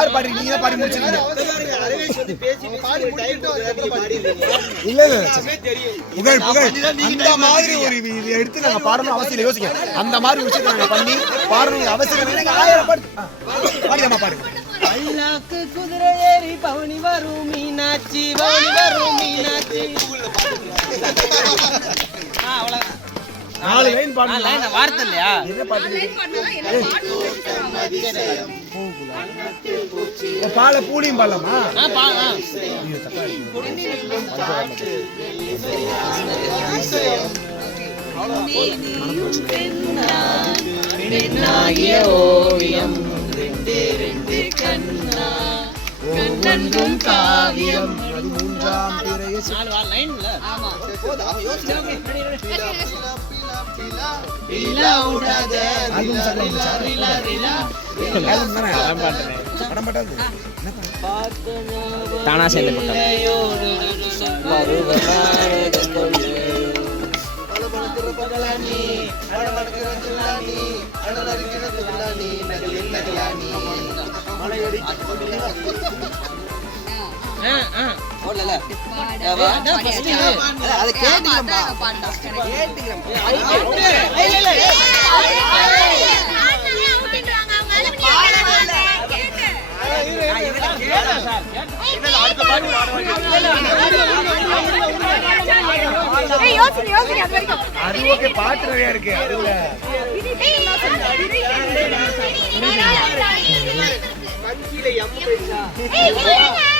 யார் பாடி நீங்க தான் பாடி முடிச்சிருக்கீங்க. இல்ல இல்ல. புகழ் புகழ். அந்த மாதிரி ஒரு இது இது எடுத்து நாங்க பாடணும் அவசியம் யோசிங்க. அந்த மாதிரி விஷயத்தை நாங்க பண்ணி பாடணும் அவசியம் இல்லை. எனக்கு ஆயிரம் பாடு. ஆ, பாடிதாம்மா பாடு. பல்லாக்கு குதிரை ஏறி பவனி வரும் மீனாட்சி பவனி வரும் மீனாட்சி. ஆ, அவ்வளவுதான். நாலு லைன் பாடணும் ஆ, வார்த்தை இல்லையா என்ன பாட்டு பால பூலியும் பாடலாமா. பெண்ணாகிய ஓவியம் ரெண்டு ரெண்டு கண்ணா கண்ணன்றும் காவியம். மூன்றாம் திரையை நாலு வா லைன்ல ஆமா. வந்துச்சா? ஆல்பம் தானே? சேர்ந்து அது கேட்டுக்கம்பா யோசிங்க யோசிங்க அது வரைக்கும் அது ஓகே பாட்டு நிறைய இருக்கு அதுல முடிச்சு நம்ம தோத்துட்டோன்றாங்க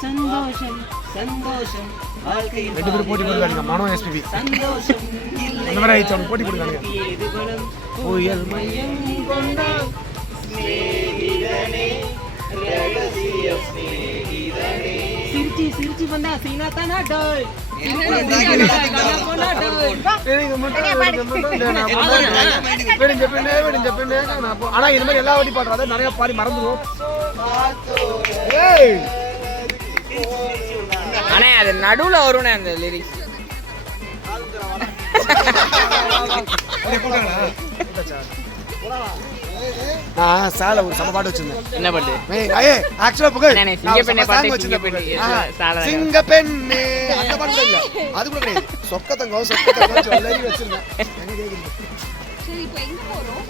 சந்தோஷம் சந்தோஷம் ரெண்டு பேரும் போட்டி போடுறாங்க மனோ எஸ்பிபி சந்தோஷம் அந்த மாதிரி ஆயிடுச்சு. அவங்க போட்டி போடுறாங்க புயல் மையம் கொண்டான் சிரிச்சி சிரிச்சி வந்தா சீனா தானா டோய் ஆனா இந்த மாதிரி எல்லா வாட்டி பாடுறாரு நிறைய பாடி மறந்துடும் அண்ணே அது நடுவுல வரும்னே அந்த லிரிக்ஸ் போட்டாங்களா? நான் சால ஒரு சம பாட்டு வச்சிருந்தேன் என்ன பாட்டு ஏய், ஐயே, actual ஆ புகழ். அண்ணே, நான் சிங்கப்பெண்ணே ஒரு song பாட்டு. புகழ். ஆ, சால தான். சிங்கப்பெண்ணே. அந்த பாட்டு இல்ல. அது கூட கிடையாது. சொக்க தங்கம், சொக்க தங்கம் சொல்லி வச்சிருந்தேன். சரி இப்போ எங்க போறோம்